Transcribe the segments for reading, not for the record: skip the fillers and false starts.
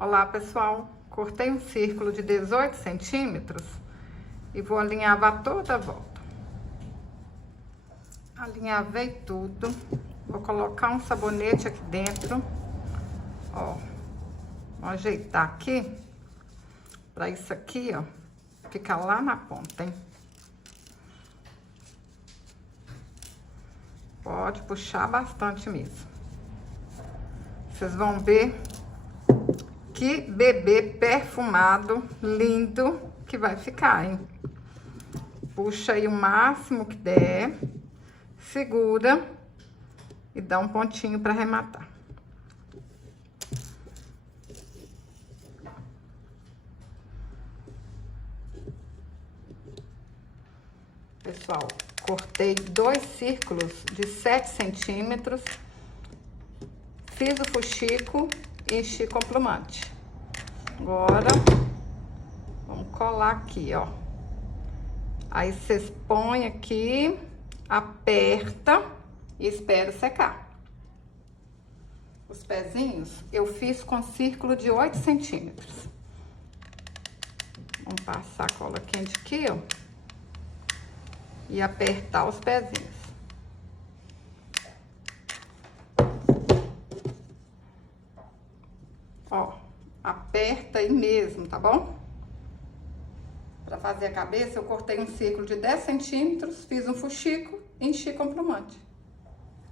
Olá, pessoal. Cortei um círculo de 18 centímetros e vou alinhavar toda a volta. Alinhavei tudo. Vou colocar um sabonete aqui dentro. Ó, vou ajeitar aqui para isso aqui, ó, ficar lá na ponta, hein? Pode puxar bastante mesmo. Vocês vão ver que bebê perfumado, lindo que vai ficar, hein? Puxa aí o máximo que der, segura e dá um pontinho para arrematar. Pessoal, cortei 2 círculos de 7 centímetros, fiz o fuxico e enchi com plumante. Agora, vamos colar aqui, ó. Aí, vocês põem aqui, aperta e espera secar. Os pezinhos, eu fiz com círculo de 8 centímetros. Vamos passar a cola quente aqui, ó. E apertar os pezinhos. Ó, aperta aí mesmo, tá bom? Pra fazer a cabeça, eu cortei um círculo de 10 centímetros, fiz um fuxico e enchi com plumante.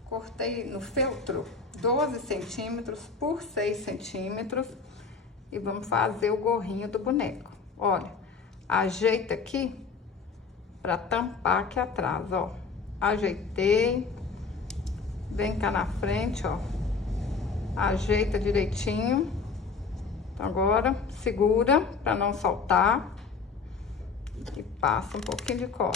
Cortei no feltro 12 centímetros por 6 centímetros e vamos fazer o gorrinho do boneco. Olha, ajeita aqui pra tampar aqui atrás, ó. Ajeitei. Vem cá na frente, ó. Ajeita direitinho. Então, agora, segura pra não soltar. E passa um pouquinho de cola.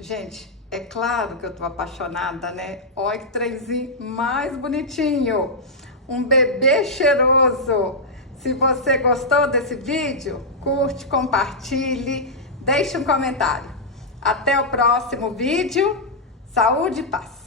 Gente, é claro que eu tô apaixonada, né? Olha que trenzinho mais bonitinho. Um bebê cheiroso. Se você gostou desse vídeo, curte, compartilhe, deixe um comentário. Até o próximo vídeo. Saúde e paz.